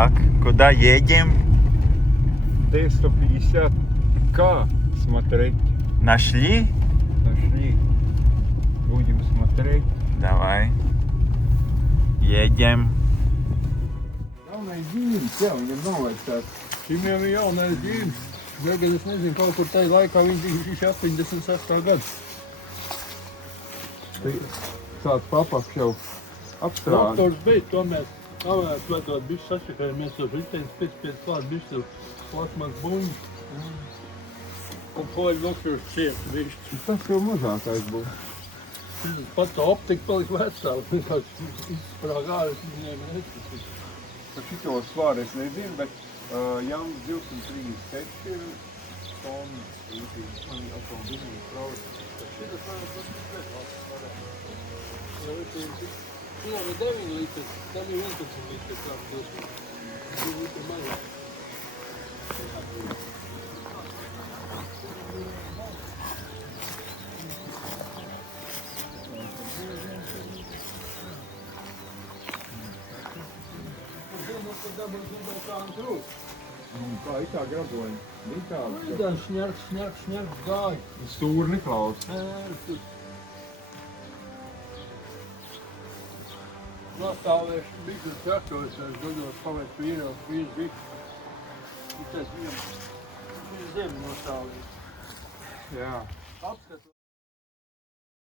Так, куда едем? Т-150. К смотреть. Нашли? Нашли. Будем смотреть. Давай. Едем. Jaunais dīns, jā, viņam nav vajag tāds. Šim jau ir jaunais dīns. Tagad es nezinu, kaut kur tajā laikā viņš bija 86. gads. Tāds papaks jau apstrādā. Traktors bija, to mēs kavētu vedot bišķi sašakājamies tos riteņus, pēc klāt bišķi plasmas buņus. Un poļu lokšos ciet bišķi. Tas jau mazākais būs. Šis pat tā optika palika vecā, vienkārši izsprāgā, es viņiem nesaku. Par šito svāru es nezinu, bet Jams 234 tonu līdzīgs. Man jau atkal divi kraujas. Šitas varētu būt pēc. Viņam ir 9 litri, tam ir 11 litri krāptos. 2 litri mazāk. Kā it tā graboja. Bija tāds, ka Šņarks gāja. stūri neklaus. Nostāvēšu bišķi traktors, es dodos pavēt vīrs bišķi. Un tas viņam zemi nostāvēju. Jā. Apskatu.